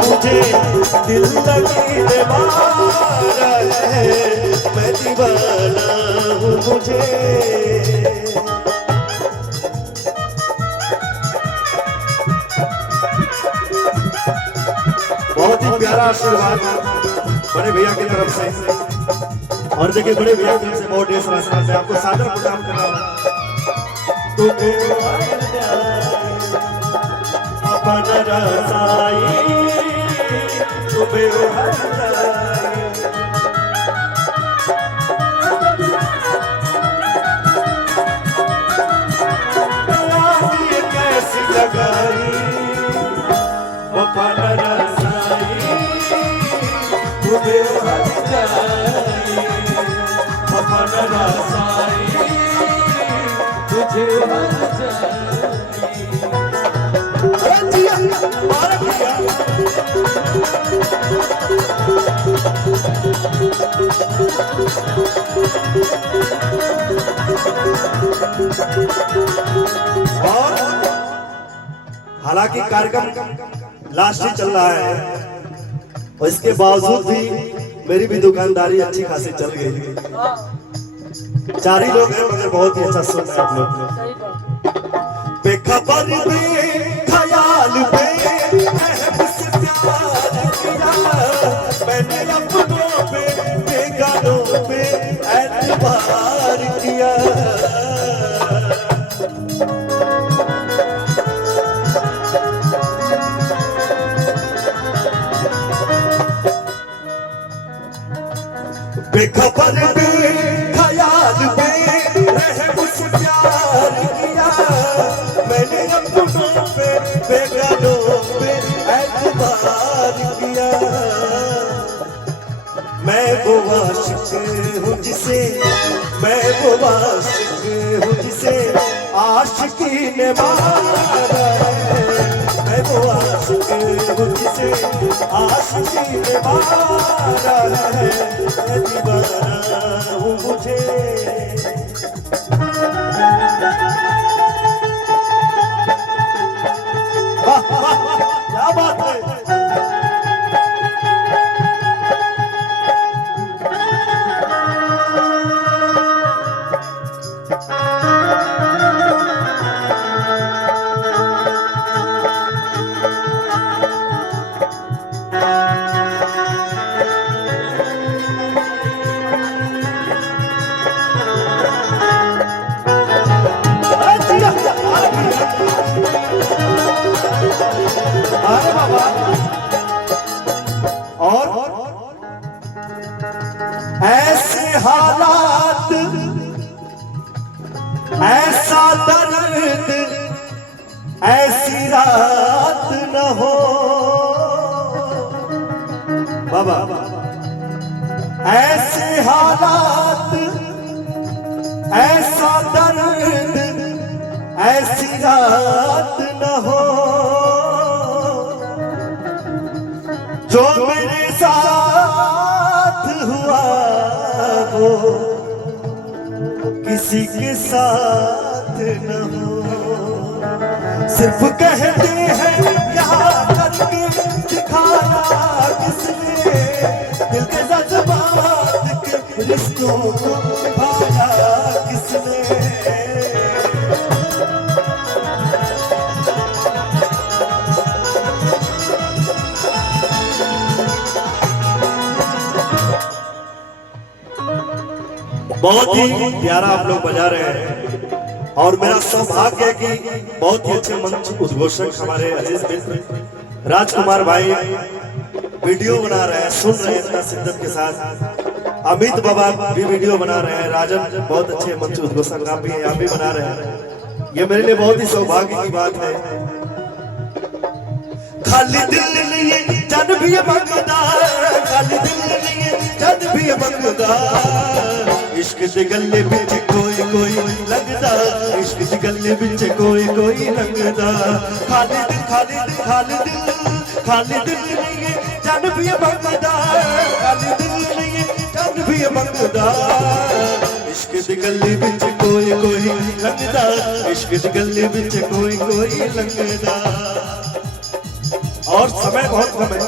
मुझे दिल लगी दीवारा है, मैं दीवाना हूँ मुझे। बहुत ही प्यारा आशीर्वाद बड़े भैया की तरफ से। और देखिए बड़े भैया की तरफ से बहुत ढेर सारा से आपको सादर प्रणाम कर रहा हूँ। अपन रसाई कैसी लगाई अपन रसाई तुम्हें हर जाई, अपन रसाई तुझे हर जाई। और हालांकि कार्यक्रम लास्ट ही चल रहा है और इसके बावजूद भी मेरी भी दुकानदारी अच्छी खासी चल गई। 4 ही लोग हैं मगर बहुत ही अच्छा सुन रहे आप लोग। बेखबर पे ख्याल पे मैंने अपनों पे बेगानों पे एतबार किया। बेखबर पे ख्याल पे रहम से प्यार किया, मैंने अपनों पे बेगानों पे एतबार किया। मैं वो आशिक हूँ जिसे, मैं वो आशिक हूँ जिसे आशिकी ने मारा है। मैं वो आशिक हूँ जिसे आशिकी ने मारा है, मैं दीवाना हूँ मुझे। वाह वाह क्या बात है। अरे बाबा और ऐसे हालात ऐसा दर्द ऐसी रात न हो बाबा। ऐसे हालात ऐसा दर्द ऐसी रात न हो जो मेरे साथ हुआ वो किसी के साथ न हो। सिर्फ कहते हैं यहाँ करके दिखाया किसने, दिल के जज्बात के रिश्तों को निभाया किसने। बहुत ही प्यारा आप लोग बजा रहे हैं और मेरा सौभाग्य है कि बहुत ही अच्छे मंच उद्घोषक हमारे अजीज मित्र राजकुमार भाई वीडियो बना रहे हैं, सुन रहे हैं इतना शिद्दत के साथ। अमित बाबा भी वीडियो बना रहे हैं, राजन बहुत अच्छे मंच उद्घोषक आप भी यहाँ भी बना रहे हैं। ये मेरे लिए बहुत ही सौभाग्य की बात है। खाली दिल लिए जन भी मंगदा, खाली दिल लिए जन भी मंगदा। इश्क दे गले बिच कोई कोई लगदा, इश्क दे गले बिच कोई कोई लगदा। खाली दिल खाली दिल खाली दिल खाली दिल लिए जन भी मंगदा, खाली दिल लिए जन भी मंगदा। इश्क दे गले बिच कोई कोई लगदा, इश्क दे गले बिच कोई कोई लगदा। और समय बहुत कम है,